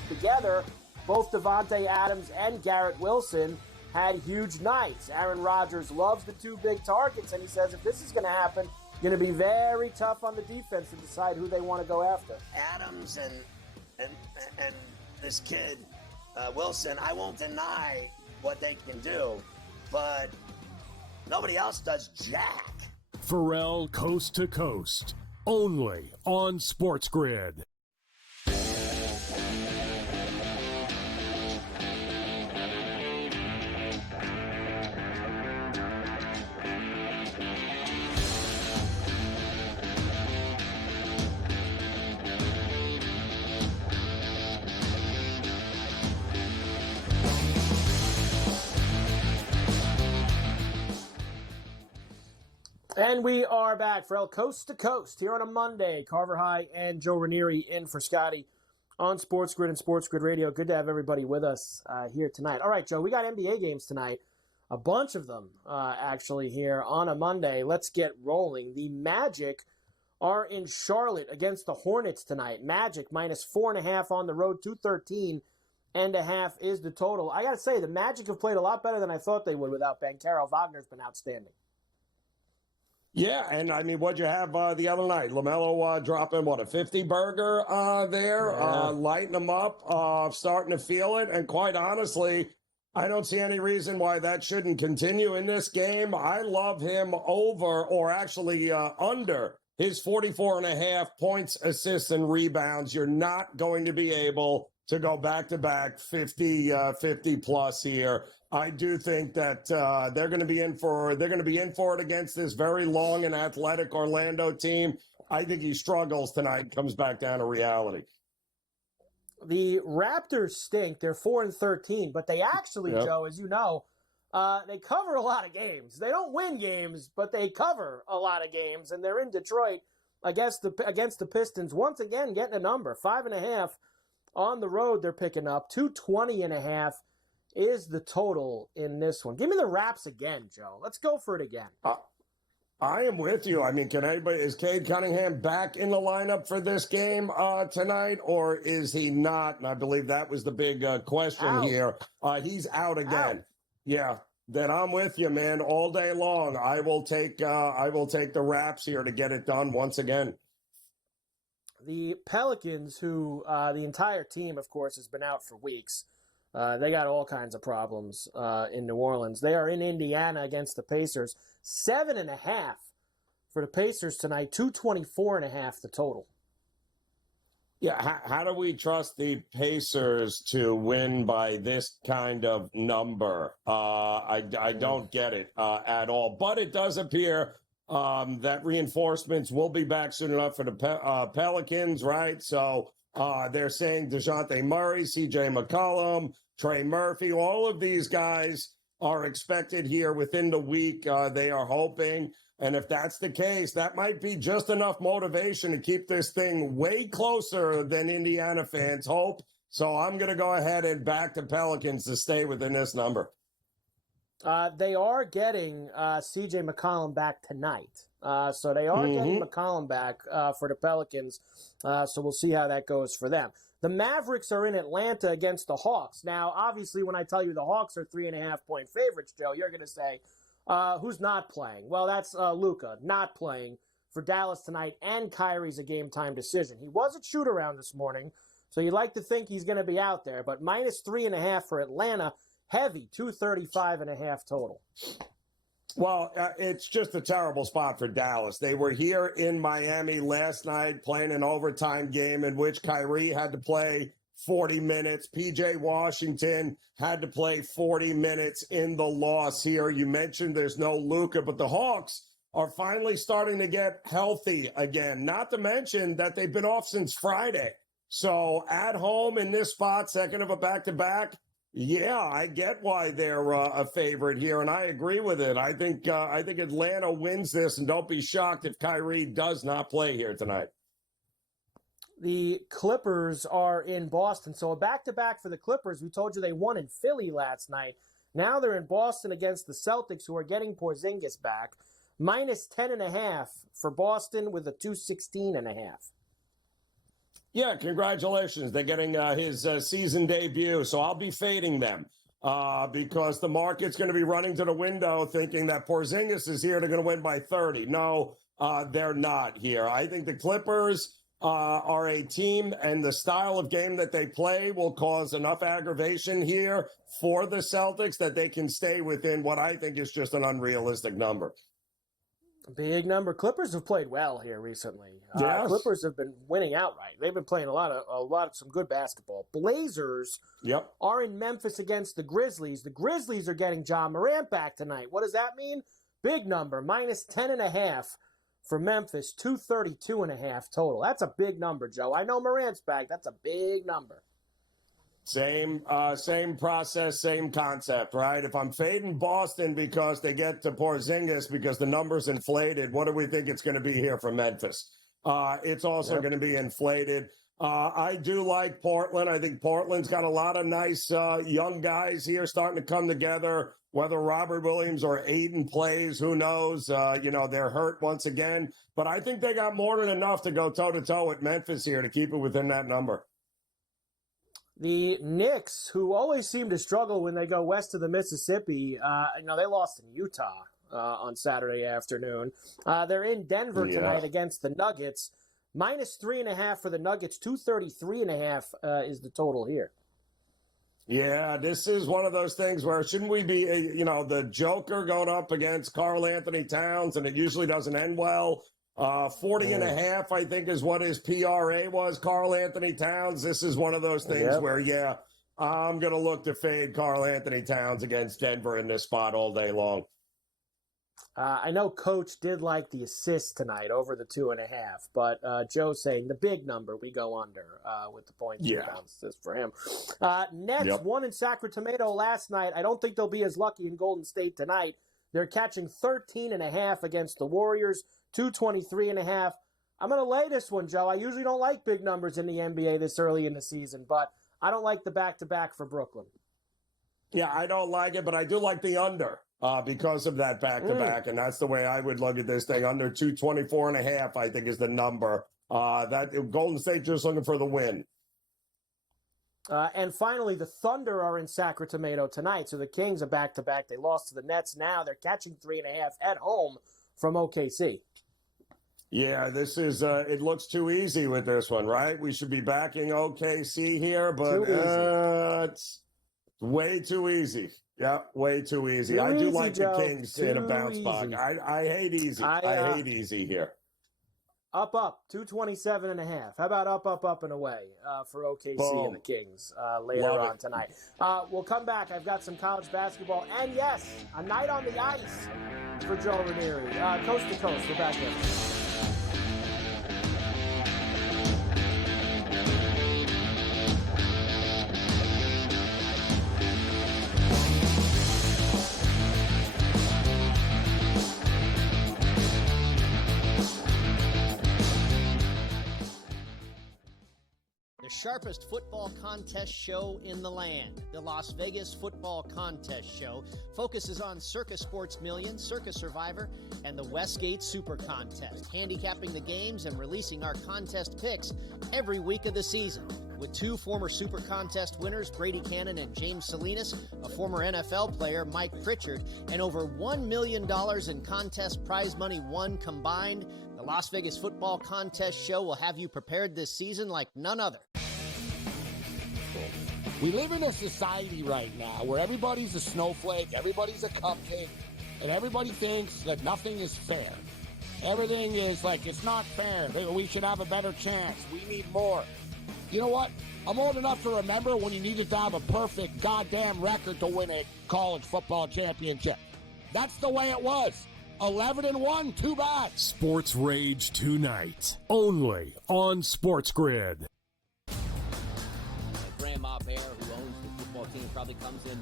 Together, both Devontae Adams and Garrett Wilson had huge nights. Aaron Rodgers loves the two big targets, and he says if this is going to happen, going to be very tough on the defense to decide who they want to go after. Adams and this kid, Wilson, I won't deny what they can do, but nobody else does jack. Ferrall Coast to Coast, only on SportsGrid. And we are back, Ferrall, Coast to Coast, here on a Monday. Carver High and Joe Ranieri in for Scotty on SportsGrid and SportsGrid Radio. Good to have everybody with us here tonight. All right, Joe, we got NBA games tonight. A bunch of them, actually, here on a Monday. Let's get rolling. The Magic are in Charlotte against the Hornets tonight. Magic minus 4.5 on the road, 213.5 is the total. I got to say, the Magic have played a lot better than I thought they would without Banchero. Wagner's been outstanding. Yeah, and I mean, what'd you have the other night? LaMelo dropping, a 50-burger there, lighting them up, starting to feel it. And quite honestly, I don't see any reason why that shouldn't continue in this game. I love him over, or actually under, his 44.5 points, assists, and rebounds. You're not going to be able to go back-to-back 50-plus here. I do think that they're going to be in for it against this very long and athletic Orlando team. I think he struggles tonight. Comes back down to reality. The Raptors stink. They're 4-13, but they actually, Joe, as you know, they cover a lot of games. They don't win games, but they cover a lot of games, and they're in Detroit against the Pistons once again, getting a number 5.5 on the road. They're picking up 220.5. is the total in this one. Give me the Raps again, Joe. Let's go for it again. I am with you. I mean, is Cade Cunningham back in the lineup for this game tonight, or is he not? And I believe that was the big question here. He's out again. Yeah, then I'm with you, man, all day long. I will take the Raps here to get it done once again. The Pelicans, who the entire team, of course, has been out for weeks. They got all kinds of problems in New Orleans. They are in Indiana against the Pacers. 7.5 for the Pacers tonight. 224.5 the total. Yeah, how do we trust the Pacers to win by this kind of number? I don't get it at all. But it does appear that reinforcements will be back soon enough for the Pelicans, right? So they're saying DeJounte Murray, C.J. McCollum, Trey Murphy, all of these guys are expected here within the week. They are hoping. And if that's the case, that might be just enough motivation to keep this thing way closer than Indiana fans hope. So I'm going to go ahead and back the Pelicans to stay within this number. They are getting C.J. McCollum back tonight. So they are getting McCollum back for the Pelicans. So we'll see how that goes for them. The Mavericks are in Atlanta against the Hawks. Now, obviously, when I tell you the Hawks are 3.5-point favorites, Joe, you're going to say, who's not playing? Well, that's Luka not playing for Dallas tonight, and Kyrie's a game-time decision. He was at shoot-around this morning, so you'd like to think he's going to be out there. But minus 3.5 for Atlanta, heavy, 235.5 total. Well, it's just a terrible spot for Dallas. They were here in Miami last night playing an overtime game in which Kyrie had to play 40 minutes. P.J. Washington had to play 40 minutes in the loss here. You mentioned there's no Luka, but the Hawks are finally starting to get healthy again, not to mention that they've been off since Friday. So at home in this spot, second of a back-to-back, yeah, I get why they're a favorite here, and I agree with it. I think Atlanta wins this, and don't be shocked if Kyrie does not play here tonight. The Clippers are in Boston, so a back-to-back for the Clippers. We told you they won in Philly last night. Now they're in Boston against the Celtics, who are getting Porzingis back. Minus 10.5 for Boston with a 216.5. Yeah, congratulations. They're getting his season debut, so I'll be fading them because the market's going to be running to the window thinking that Porzingis is here, they're going to win by 30. No, they're not here. I think the Clippers are a team, and the style of game that they play will cause enough aggravation here for the Celtics that they can stay within what I think is just an unrealistic number. Big number. Clippers have played well here recently. Yes. Clippers have been winning outright. They've been playing a lot of some good basketball. Blazers are in Memphis against the Grizzlies. The Grizzlies are getting Ja Morant back tonight. What does that mean? Big number. Minus 10.5 for Memphis. 232.5 total. That's a big number, Joe. I know Morant's back. That's a big number. Same process, same concept, right? If I'm fading Boston because they get to Porzingis because the number's inflated, what do we think it's going to be here for Memphis? It's also going to be inflated. I do like Portland. I think Portland's got a lot of nice young guys here starting to come together. Whether Robert Williams or Aiden plays, who knows? They're hurt once again. But I think they got more than enough to go toe-to-toe with Memphis here to keep it within that number. The Knicks, who always seem to struggle when they go west of the Mississippi, they lost in Utah on Saturday afternoon. They're in Denver tonight against the Nuggets. Minus 3.5 for the Nuggets. 233.5 is the total here. Yeah, this is one of those things where shouldn't we be, the Joker going up against Karl Anthony Towns, and it usually doesn't end well. 40.5, I think, is what his PRA was, Karl Anthony Towns. This is one of those things where, I'm going to look to fade Karl Anthony Towns against Denver in this spot all day long. I know Coach did like the assist tonight over the 2.5, but Joe's saying the big number we go under with the points rebounds for him. Nets won in Sacramento last night. I don't think they'll be as lucky in Golden State tonight. They're catching 13.5 against the Warriors. 223.5. I'm going to lay this one, Joe. I usually don't like big numbers in the NBA this early in the season, but I don't like the back-to-back for Brooklyn. Yeah, I don't like it, but I do like the under because of that back-to-back, and that's the way I would look at this thing. Under 224.5, I think, is the number. That Golden State just looking for the win. And finally, the Thunder are in Sacramento tonight, so the Kings are back-to-back. They lost to the Nets. Now they're catching 3.5 at home from OKC. Yeah, this is, it looks too easy with this one, right? We should be backing OKC here, but it's way too easy. Yeah, way too easy. I do like the Kings in a bounce back. I hate easy. I hate easy here. Up, 227.5. How about up, and away for OKC and the Kings later on tonight? We'll come back. I've got some college basketball. And yes, a night on the ice for Joe Ranieri. Coast to coast. We're back here. sharpest football contest show in the land. The Las Vegas Football Contest Show focuses on Circus Sports Million, Circus Survivor, and the Westgate Super Contest, handicapping the games and releasing our contest picks every week of the season. With two former Super Contest winners, Brady Cannon and James Salinas, a former NFL player, Mike Pritchard, and over $1 million in contest prize money won combined, the Las Vegas Football Contest Show will have you prepared this season like none other. We live in a society right now where everybody's a snowflake, everybody's a cupcake, and everybody thinks that nothing is fair. Everything is like, it's not fair. We should have a better chance. We need more. You know what? I'm old enough to remember when you needed to have a perfect goddamn record to win a college football championship. That's the way it was. 11-1, too bad. Sports Rage tonight, only on SportsGrid. Grandma Bear, who owns the football team, probably comes in,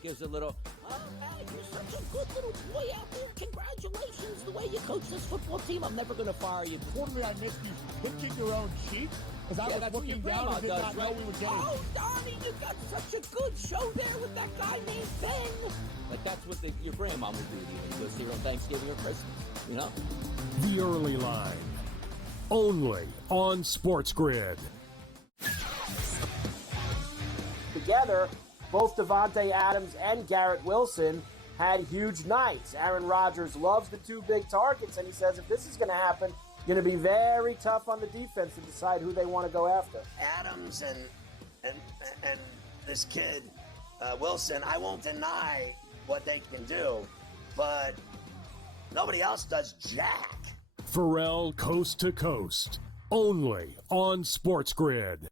gives a little, oh, man, you're such a good little boy out there. Congratulations, the way you coach this football team. I'm never going to fire you. Quarterly, I missed you pinching your own cheek. Because I was looking down and did not know we were getting. Oh, Donnie, you got such a good show there with that guy named Ben. Like, that's what your grandma would do to you. You go see her on Thanksgiving or Christmas, you know? The Early Line, only on SportsGrid. Together, both Devontae Adams and Garrett Wilson had huge nights. Aaron Rodgers loves the two big targets, and he says if this is going to happen, going to be very tough on the defense to decide who they want to go after. Adams and this kid, Wilson, I won't deny what they can do, but nobody else does jack. Ferrall Coast to Coast, only on SportsGrid.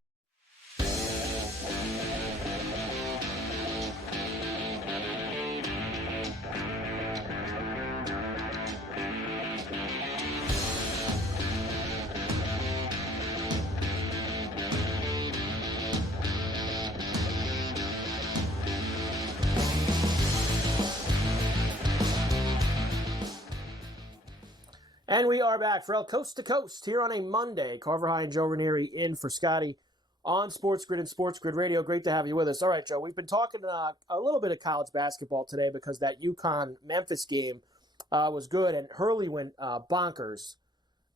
And we are back, Ferrall, Coast to Coast, here on a Monday. Carver High and Joe Ranieri in for Scotty on SportsGrid and SportsGrid Radio. Great to have you with us. All right, Joe, we've been talking a little bit of college basketball today because that UConn-Memphis game was good, and Hurley went bonkers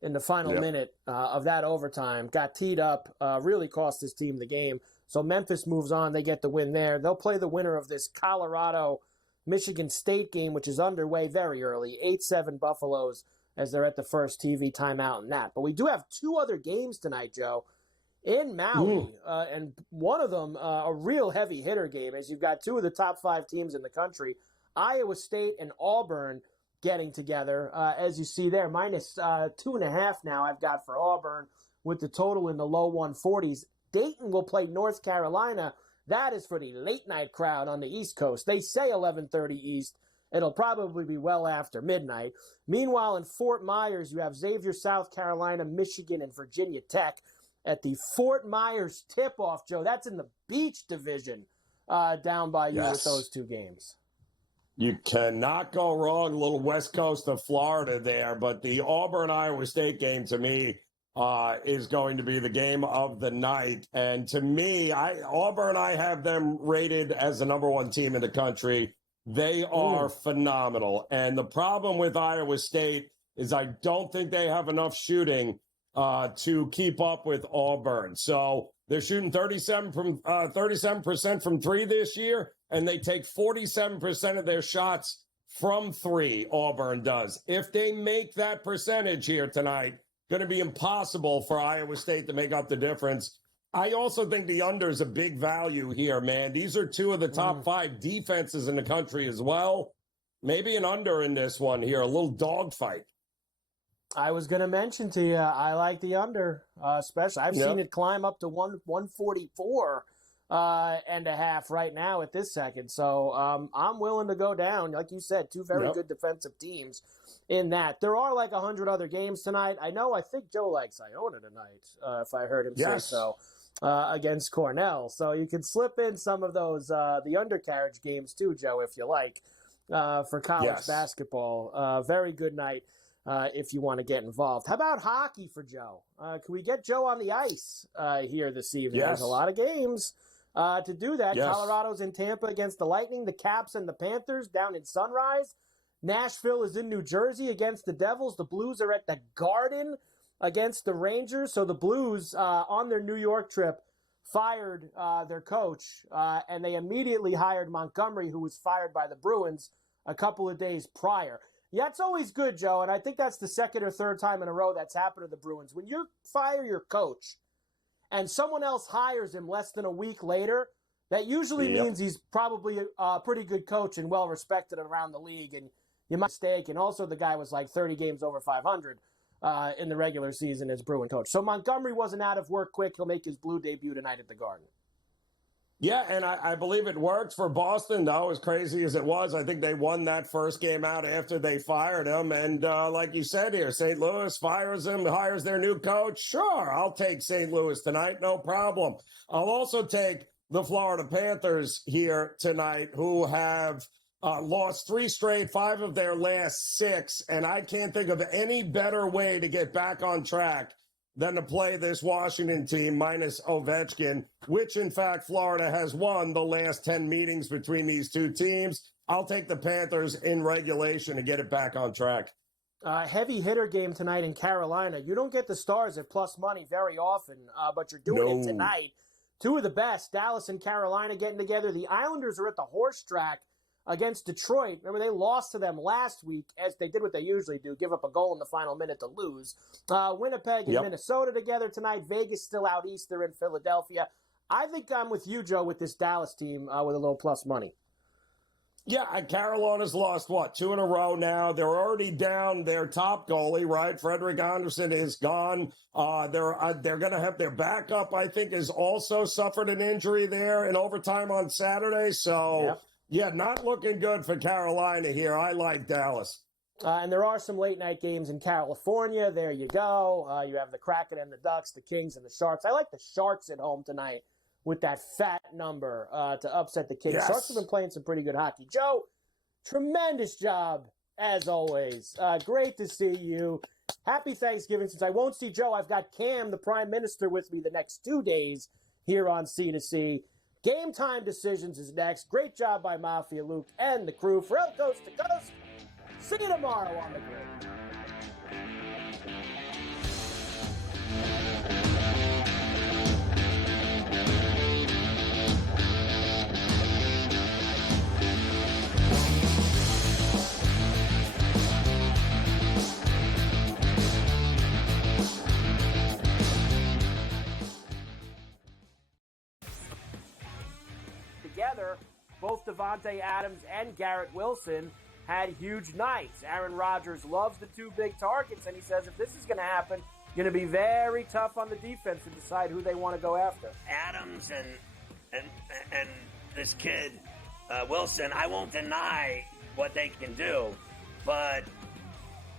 in the final minute of that overtime. Got teed up, really cost his team the game. So Memphis moves on. They get the win there. They'll play the winner of this Colorado-Michigan State game, which is underway very early, 8-7 Buffaloes, as they're at the first TV timeout in that. But we do have two other games tonight, Joe, in Maui, and one of them a real heavy hitter game, as you've got two of the top five teams in the country, Iowa State and Auburn, getting together. As you see there, minus 2.5 now I've got for Auburn, with the total in the low 140s. Dayton will play North Carolina. That is for the late night crowd on the East Coast. They say 11:30 East. It'll probably be well after midnight. Meanwhile, in Fort Myers, you have Xavier, South Carolina, Michigan, and Virginia Tech at the Fort Myers tip-off, Joe. That's in the Beach Division down by you with those two games. You cannot go wrong, a little west coast of Florida there. But the Auburn-Iowa State game, to me, is going to be the game of the night. And to me, Auburn, I have them rated as the number one team in the country. They are phenomenal. And the problem with Iowa State is I don't think they have enough shooting to keep up with Auburn. So they're shooting 37% from three this year, and they take 47% of their shots from three, Auburn does. If they make that percentage here tonight, going to be impossible for Iowa State to make up the difference. I also think the under is a big value here, man. These are two of the top five defenses in the country as well. Maybe an under in this one here, a little dogfight. I was going to mention to you, I like the under, especially. I've seen it climb up to 144 and a half right now at this second. So I'm willing to go down. Like you said, two very good defensive teams in that. There are like 100 other games tonight. I think Joe likes Iona tonight, if I heard him say so. Against Cornell. So you can slip in some of those, the undercarriage games too, Joe, if you like, for college basketball. Very good night if you want to get involved. How about hockey for Joe? Can we get Joe on the ice here this evening? Yes. There's a lot of games to do that. Yes. Colorado's in Tampa against the Lightning, the Caps and the Panthers down in Sunrise. Nashville is in New Jersey against the Devils. The Blues are at the Garden against the Rangers. So the Blues, on their New York trip, fired their coach, and they immediately hired Montgomery, who was fired by the Bruins a couple of days prior. Yeah, it's always good, Joe, and I think that's the second or third time in a row that's happened to the Bruins. When you fire your coach and someone else hires him less than a week later, that usually means he's probably a pretty good coach and well-respected around the league, and you might mistake. And also the guy was like 30 games over 500 in the regular season as Bruin coach. So Montgomery wasn't out of work quick. He'll make his Blue debut tonight at the Garden. Yeah, and I believe it worked for Boston, though, as crazy as it was. I think they won that first game out after they fired him. And like you said here, St. Louis fires him, hires their new coach. Sure, I'll take St. Louis tonight, no problem. I'll also take the Florida Panthers here tonight, who have lost 3 straight, 5 of their last 6. And I can't think of any better way to get back on track than to play this Washington team minus Ovechkin, which, in fact, Florida has won the last 10 meetings between these two teams. I'll take the Panthers in regulation to get it back on track. Heavy hitter game tonight in Carolina. You don't get the Stars at plus money very often, but you're doing it tonight. 2 of the best, Dallas and Carolina getting together. The Islanders are at the horse track against Detroit. Remember, they lost to them last week, as they did what they usually do, give up a goal in the final minute to lose. Winnipeg and Minnesota together tonight. Vegas still out east. They're in Philadelphia. I think I'm with you, Joe, with this Dallas team with a little plus money. Yeah, Carolina's lost, 2 in a row now. They're already down their top goalie, right? Frederick Anderson is gone. They're going to have their backup, I think, has also suffered an injury there in overtime on Saturday. So, yeah, not looking good for Carolina here. I like Dallas. And there are some late-night games in California. There you go. You have the Kraken and the Ducks, the Kings and the Sharks. I like the Sharks at home tonight with that fat number to upset the Kings. Sharks have been playing some pretty good hockey. Joe, tremendous job, as always. Great to see you. Happy Thanksgiving. Since I won't see Joe, I've got Cam, the Prime Minister, with me the next 2 days here on C2C. Game Time Decisions is next. Great job by Mafia Luke and the crew. Ferrall Coast to Coast. See you tomorrow on the grid. Together, both Devontae Adams and Garrett Wilson had huge nights. Aaron Rodgers loves the 2 big targets, and he says if this is going to happen, going to be very tough on the defense to decide who they want to go after. Adams and this kid, Wilson, I won't deny what they can do, but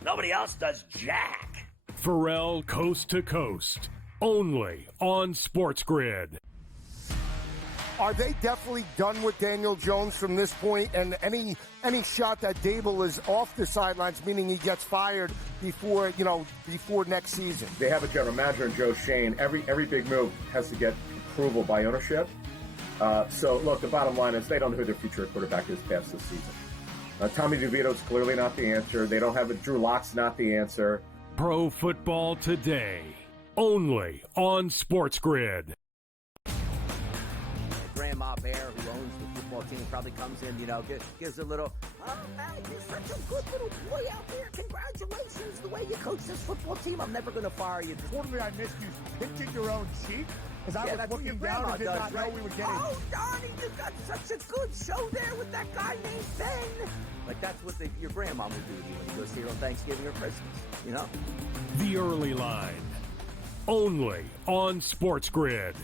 nobody else does jack. Ferrall Coast to Coast, only on SportsGrid. Are they definitely done with Daniel Jones from this point? And any shot that Dable is off the sidelines, meaning he gets fired before next season? They have a general manager in Joe Shane. Every big move has to get approval by ownership. So look, the bottom line is they don't know who their future quarterback is past this season. Tommy DeVito's clearly not the answer. They don't have a Drew Lock's not the answer. Pro Football Today, only on SportsGrid. Grandma Bear, who owns the football team, probably comes in, gives a little, oh, man, you're such a good little boy out there. Congratulations, the way you coach this football team. I'm never going to fire you. Totally, I missed you pinching your own cheek as I was looking down and did not know we were getting. Oh, Donnie, you got such a good show there with that guy named Ben. Like, that's what your grandma would do to you when you go see her on Thanksgiving or Christmas, The Early Line, only on SportsGrid.